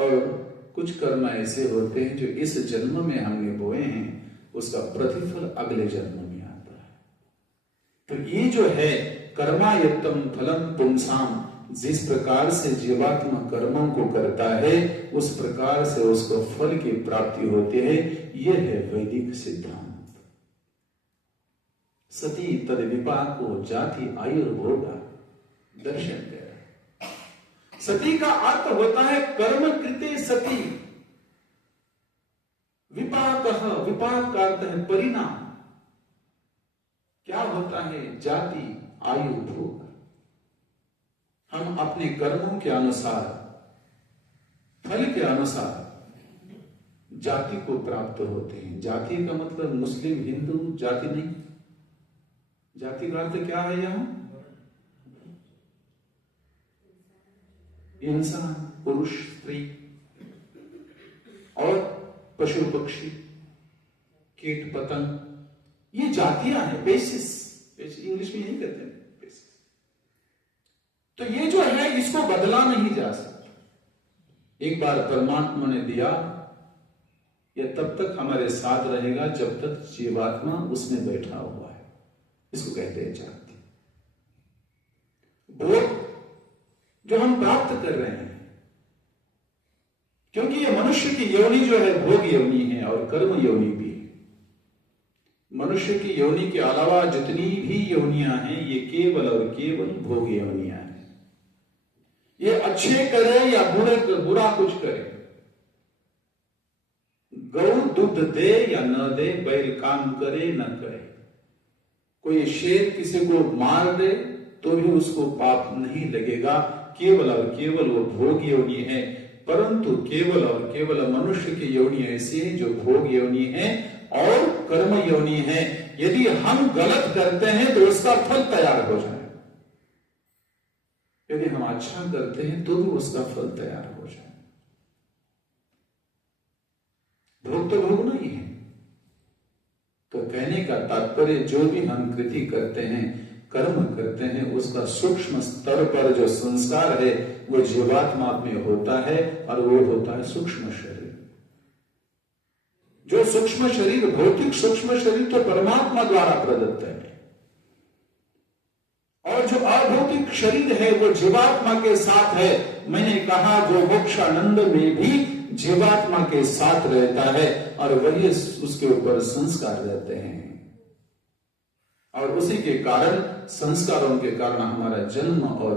और कुछ कर्म ऐसे होते हैं जो इस जन्म में हमने बोए हैं, उसका प्रतिफल अगले जन्म में आता है। तो ये जो है कर्मायत्तम फलम पुंसाम, जिस प्रकार से जीवात्मा कर्मों को करता है उस प्रकार से उसको फल की प्राप्ति होती है। यह है वैदिक सिद्धांत। सती तद विपाको जाति आयुर्भोगा दर्शन दे रहा। सती का अर्थ होता है कर्म कृते सती। विपाक, विपाक का अर्थ है परिणाम। क्या होता है? जाति आयु भोग। हम अपने कर्मों के अनुसार, फल के अनुसार जाति को प्राप्त होते हैं। जाति का मतलब मुस्लिम हिंदू जाति नहीं। जाति का अर्थ क्या है? यहां इंसान, पुरुष, स्त्री और पशु पक्षी, कीट पतंग, ये जातियां हैं। बेसिस, इंग्लिश में यही कहते हैं बेसिस। तो ये जो है इसको बदला नहीं जा सकता। एक बार परमात्मा ने दिया, यह तब तक हमारे साथ रहेगा जब तक जीवात्मा उसमें बैठा हुआ है। इसको कहते हैं जाति। भोग जो हम प्राप्त कर रहे हैं, क्योंकि ये मनुष्य की योनि जो है भोग योनि है और कर्म योनि भी है। मनुष्य की योनि के अलावा जितनी भी योनियां हैं ये केवल और केवल भोग योनियां हैं। ये अच्छे करे या बुरा कुछ करे, गौ दूध दे या न दे, बैल काम करे न करे, कोई शेर किसी को मार दे तो भी उसको पाप नहीं लगेगा। केवल और केवल वो भोग योनि है। परंतु केवल और केवल मनुष्य की योनि ऐसी है जो भोग योनि है और कर्म योनि है। यदि हम गलत करते हैं तो उसका फल तैयार हो जाए, यदि हम अच्छा करते हैं तो भी उसका फल तैयार हो जाए। भोग तो भोग नहीं है। तो कहने का तात्पर्य जो भी हम कृति करते हैं, कर्म करते हैं, उसका सूक्ष्म स्तर पर जो संस्कार है वो जीवात्मा में होता है और वो होता है सूक्ष्म शरीर। जो सूक्ष्म शरीर, भौतिक सूक्ष्म शरीर तो परमात्मा द्वारा प्रदत्त है, और जो अभौतिक शरीर है वो जीवात्मा के साथ है। मैंने कहा जो मोक्षानंद में भी जीवात्मा के साथ रहता है और वही उसके ऊपर संस्कार रहते हैं, और उसी के कारण, संस्कारों के कारण हमारा जन्म और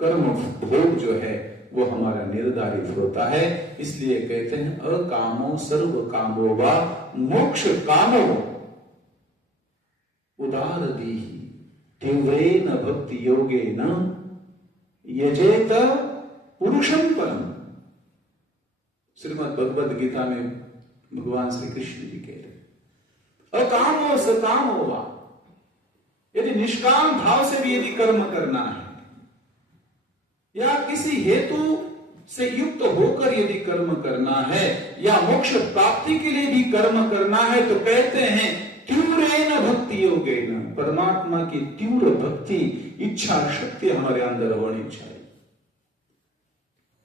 कर्म भोग जो है वो हमारा निर्धारित होता है। इसलिए कहते हैं अकामो सर्व कामो वा मोक्ष कामो उदार दीहि तीव्रेन भक्ति योगेन यजेत पुरुषं परम। श्रीमद् भगवद गीता में भगवान श्री कृष्ण जी कहते हैं अकामो सकामो वा। यदि निष्काम भाव से भी यदि कर्म करना है या किसी हेतु से युक्त होकर यदि कर्म करना है या मोक्ष प्राप्ति के लिए भी कर्म करना है, तो कहते हैं तीव्रेन भक्ति योगेन, परमात्मा की तीव्र भक्ति, इच्छा शक्ति हमारे अंदर होनी चाहिए।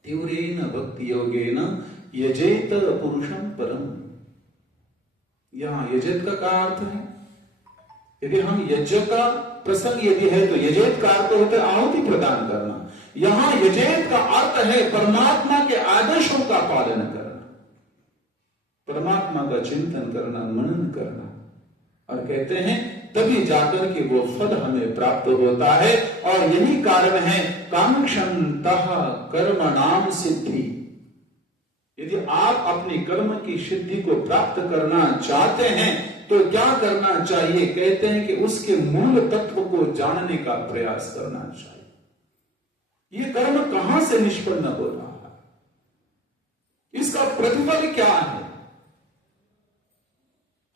तीव्रेन भक्ति योगेन यजेत पुरुषं परम। यहां यजेत का अर्थ है, यदि हम यज्ञ का प्रसंग यदि है तो यजेत का अर्थ होता है आहुति प्रदान करना। यहां यजेत का अर्थ है परमात्मा के आदेशों का पालन करना, परमात्मा का चिंतन करना, मनन करना, और कहते हैं तभी जाकर के वो फल हमें प्राप्त होता है। और यही कारण है कांक्षन्तः कर्मणाम सिद्धि। यदि आप अपने कर्म की सिद्धि को प्राप्त करना चाहते हैं तो क्या करना चाहिए? कहते हैं कि उसके मूल तत्व को जानने का प्रयास करना चाहिए। ये कर्म कहां से निष्पन्न हो रहा है, इसका प्रतिफल क्या है?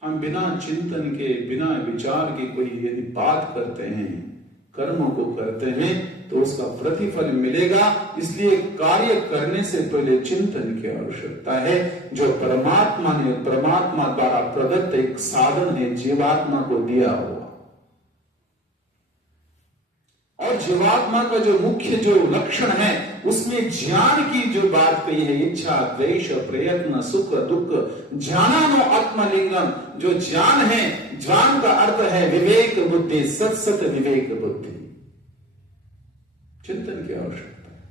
हम बिना चिंतन के, बिना विचार के कोई यदि बात करते हैं, कर्मों को करते हैं, तो उसका प्रतिफल मिलेगा। इसलिए कार्य करने से पहले चिंतन की आवश्यकता है। जो परमात्मा ने, परमात्मा द्वारा प्रदत्त एक साधन है, जीवात्मा को दिया हुआ, और जीवात्मा का जो मुख्य जो लक्षण है उसमें ज्ञान की जो बात कही है, इच्छा द्वेष प्रयत्न सुख दुख, ज्ञानानो आत्मलिंगम, जो ज्ञान है, ज्ञान का अर्थ है विवेक बुद्धि, सत सत विवेक बुद्धि। चिंतन की आवश्यकता है,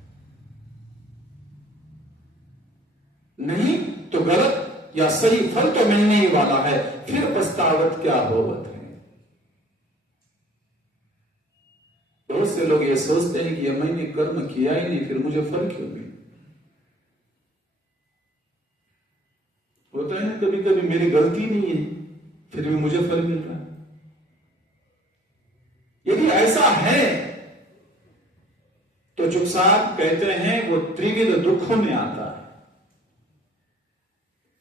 नहीं तो गलत या सही फल तो मिलने ही वाला है, फिर पछतावत क्या होवत है। बहुत से लोग ये सोचते हैं कि मैंने कर्म किया ही नहीं, फिर मुझे फल क्यों मिले। होता है ना कभी कभी, मेरी गलती नहीं है फिर भी मुझे फल मिल रहा है। यदि ऐसा है तो चुप साहब कहते हैं वो त्रिविध दुखों में आता है।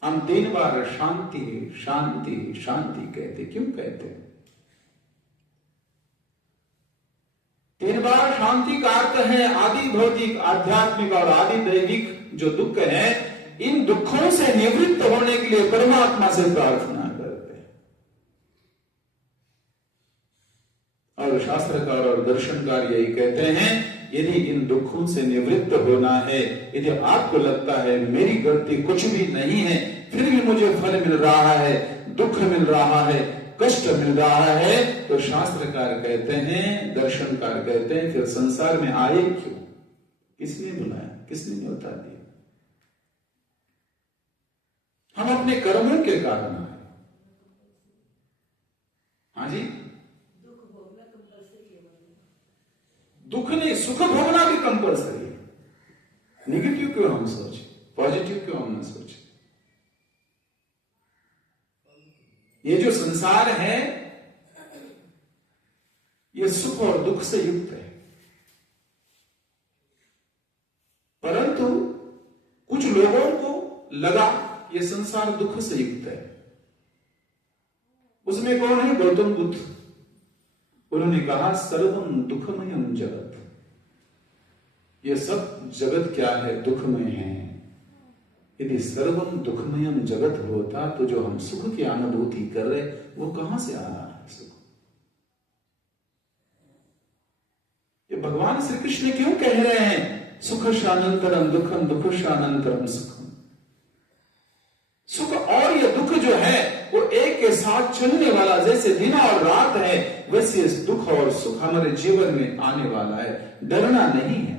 हम 3 बार शांति शांति शांति कहते, क्यों कहते हैं? 3 बार शांति का अर्थ है आदि भौतिक आध्यात्मिक और आदि दैविक जो दुख है, इन दुखों से निवृत्त होने के लिए परमात्मा से प्रार्थना करते हैं। और शास्त्रकार और दर्शनकार यही कहते हैं, यदि इन दुखों से निवृत्त होना है, यदि आपको लगता है मेरी गलती कुछ भी नहीं है, फिर भी मुझे फल मिल रहा है, दुख मिल रहा है, कष्ट मिल रहा है, तो शास्त्रकार कहते हैं, दर्शनकार कहते हैं, फिर संसार में आए क्यों? किसने बुलाया, किसने न्योता दिया? हम अपने कर्मों के कारण आए। हाँ जी, दुख नहीं, सुख भोगना भी कंपल्सरी है। निगेटिव क्यों हम सोचे, पॉजिटिव क्यों हम न सोचे? ये जो संसार है ये सुख और दुख से युक्त है, परंतु कुछ लोगों को लगा ये संसार दुख से युक्त है। उसमें कौन है? गौतम बुद्ध। उन्होंने कहा सर्वम दुखमयम जगत, ये सब जगत क्या है? दुखमय है। यदि सर्वम दुखमयम जगत होता तो जो हम सुख की अनुभूति कर रहे वो कहां से आ रहा है सुख? ये भगवान श्री कृष्ण क्यों कह रहे हैं सुख शानंतरम दुखम दुख शानंतरम सुखम? सुख और ये दुख जो है वो एक के साथ चलने वाला, जैसे दिन और रात है वैसे दुख और सुख हमारे जीवन में आने वाला है। डरना नहीं है,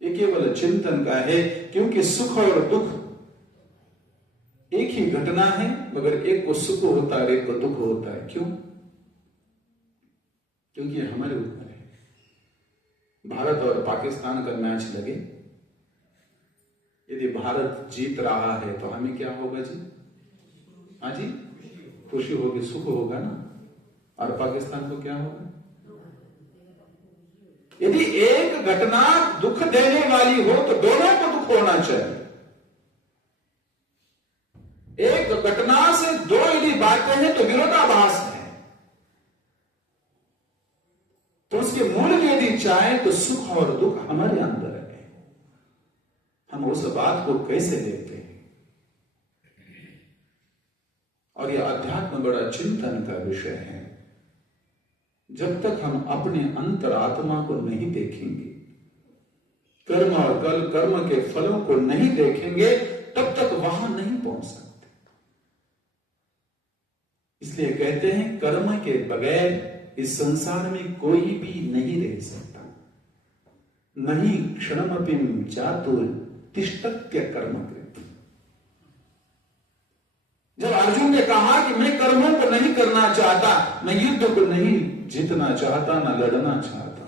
ये केवल चिंतन का है, क्योंकि सुख और दुख एक ही घटना है, मगर एक को सुख होता है एक को दुख होता है। क्यों? क्योंकि हमारे ऊपर है। भारत और पाकिस्तान का मैच लगे, यदि भारत जीत रहा है तो हमें क्या होगा जी? हाँ जी, खुशी होगी, सुख होगा ना। और पाकिस्तान को क्या होगा? यदि एक घटना दुख देने वाली हो तो दोनों को दुख होना चाहिए। एक घटना से दो यदि बातें हैं तो विरोधाभास है, तो उसके मूल में यदि चाहे तो सुख और दुख हमारे अंदर है। हम उस बात को कैसे लेते हैं? और यह अध्यात्म बड़ा चिंतन का विषय है। जब तक हम अपने अंतरात्मा को नहीं देखेंगे, कर्म और कल कर्म के फलों को नहीं देखेंगे, तब तक वहां नहीं पहुंच सकते। इसलिए कहते हैं कर्म के बगैर इस संसार में कोई भी नहीं रह सकता। नहीं क्षणमपिम चातुर तिष्ठत्य कर्मकृत। जब अर्जुन ने कहा कि मैं कर्मों को नहीं करना चाहता, मैं युद्ध को नहीं जीतना चाहता, ना लड़ना चाहता,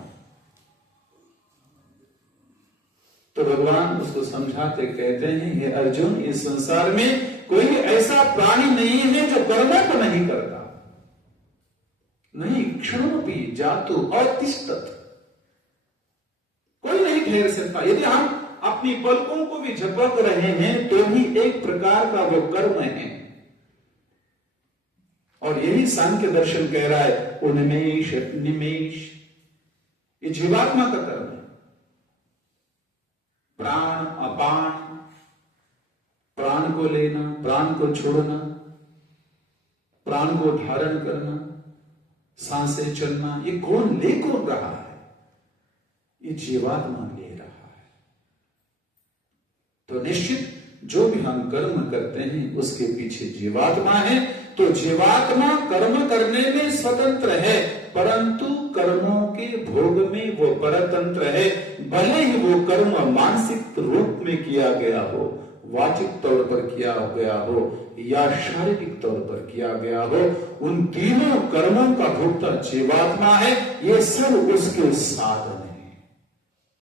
तो भगवान उसको समझाते कहते हैं, हे अर्जुन, इस संसार में कोई ऐसा प्राणी नहीं है जो कर्मों को नहीं करता। नहीं क्षणमपि जातु अतिष्ठत्, कोई नहीं ठहर सकता। यदि हम अपनी पलकों को भी झपक रहे हैं तो भी एक प्रकार का वो कर्म है। और यही सांख्य दर्शन कह रहा है, उन्मेष निमेष, ये जीवात्मा का कर्म है। प्राण अपान, प्राण को लेना, प्राण को छोड़ना, प्राण को धारण करना, सांसें चलना, ये कौन ले कौन रहा है? ये जीवात्मा ले तो निश्चित जो भी हम कर्म करते हैं उसके पीछे जीवात्मा है। तो जीवात्मा कर्म करने में स्वतंत्र है, परंतु कर्मों के भोग में वो परतंत्र है। भले ही वो कर्म मानसिक रूप में किया गया हो, वाचिक तौर पर किया गया हो या शारीरिक तौर पर किया गया हो, उन तीनों कर्मों का भोक्ता जीवात्मा है। ये सब उसके साधन है।